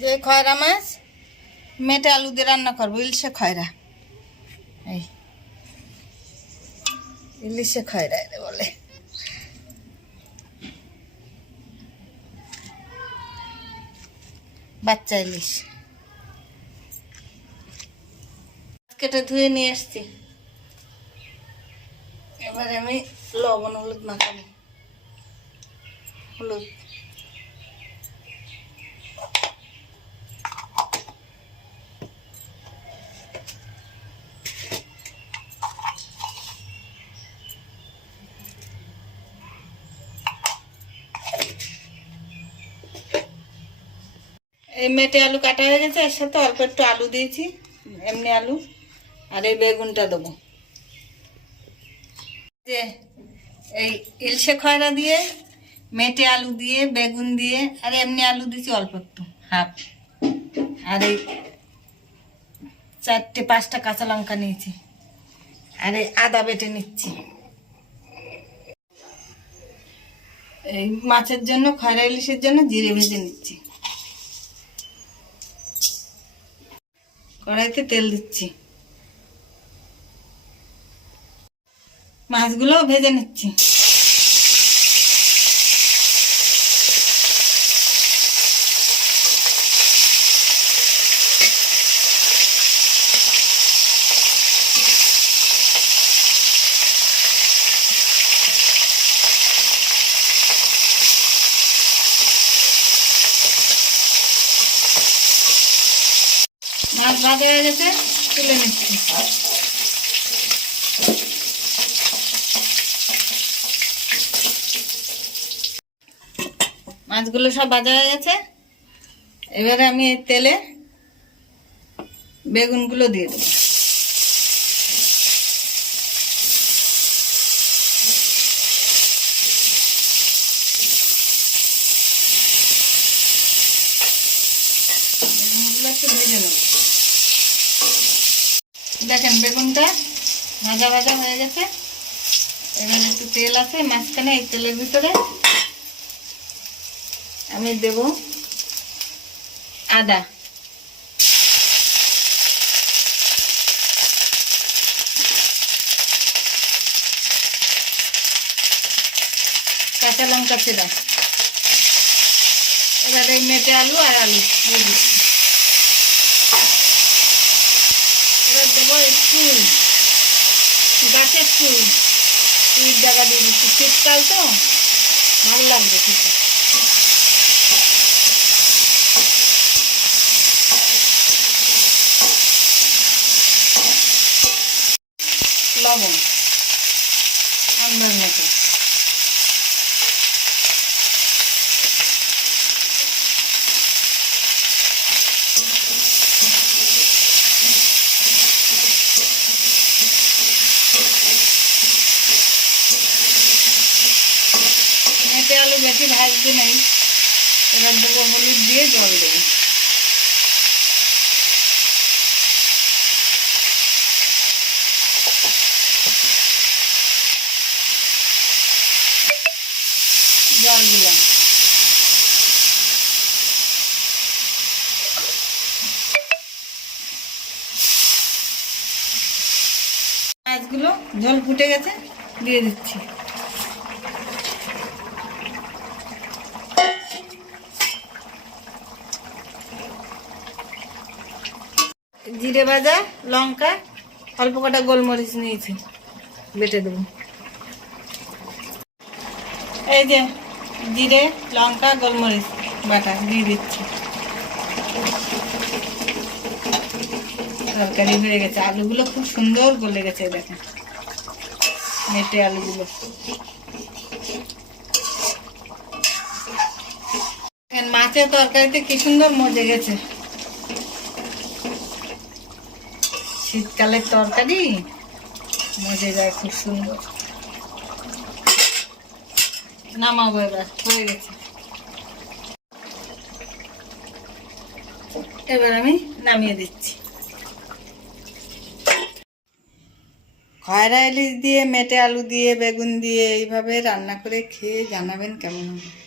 যে খয়রা মাছ মেটে আলু দিয়ে রান্না করবো, ইলিশে খয়রা। এই ইলিশে খয়রা বলে। বাচ্চা ইলিশ কেটে ধুয়ে নিয়ে এসছি। এবারে আমি লবণ হলুদ মাখাবো। হলুদ, এই মেটে আলু কাটা হয়ে গেছে, এর সাথে অল্প একটু আলু দিয়েছি, এমনি আলু। আর এই বেগুনটা দেবো। যে এই ইলশে খয়রা দিয়ে, মেটে আলু দিয়ে, বেগুন দিয়ে, আর এমনি আলু দিয়েছি অল্প একটু, হাফ। আর এই 4-5টা কাঁচা লঙ্কা নিয়েছি। আর এই আদা বেটে নিচ্ছি। এই মাছের জন্য, খয়রা ইলিশের জন্য জিরে ভেজে নিচ্ছি। কড়াইতে তেল দিচ্ছি। মাছগুলো ভেজে নিচ্ছি। মাছ ভাজা হয়ে গেছে, তুলে নিচ্ছি। মাছগুলো সব ভাজা হয়ে গেছে। এবারে আমি এই তেলে বেগুনগুলো দিয়ে দেবো। বেগুনগুলো একটু ভেজে নেব। দেখেন বেগুনটা ভাজা ভাজা হয়ে গেছে। এবারে একটু তেল আছে মাঝখানে, এই তেলের ভিতরে আমি দেব আদা, কাঁচা লঙ্কা ছেড়া। এবার এই মেটে আলু আর আলু দিয়ে দিচ্ছি। এবার দেবো ফুল, গাছের ফুল, ফুল জায়গা দিয়ে দিচ্ছি। শীতকাল তো ভালো লাগবে খেতে। লবণ আন্দাজ মতো। মেটে আলু বেশি ভাজতে নেই। এবার দেবো হলুদ দিয়ে, জল দেবো। জল দিলাম। মাছগুলো জল ফুটে গেছে, দিয়ে দিচ্ছি। জিরে ভাজা, লঙ্কা, অল্প কটা গোলমরিচ নিয়েছি, বেটে দেবো। এই যে জিরে, লঙ্কা, গোলমরিচ বাটা দিয়ে দিচ্ছি। তরকারি হয়ে গেছে। আলুগুলো খুব সুন্দর গলে গেছে, দেখেন মেটে আলুগুলো। মাছের তরকারিতে কি সুন্দর মজে গেছে। শীতকালের তরকারি মজে যায় খুব সুন্দর। নামাবো, এবার হয়ে গেছে। এবার আমি নামিয়ে দিচ্ছি। খয়রা ইলিশ দিয়ে, মেটে আলু দিয়ে, বেগুন দিয়ে এইভাবে রান্না করে খেয়ে জানাবেন কেমন হবে।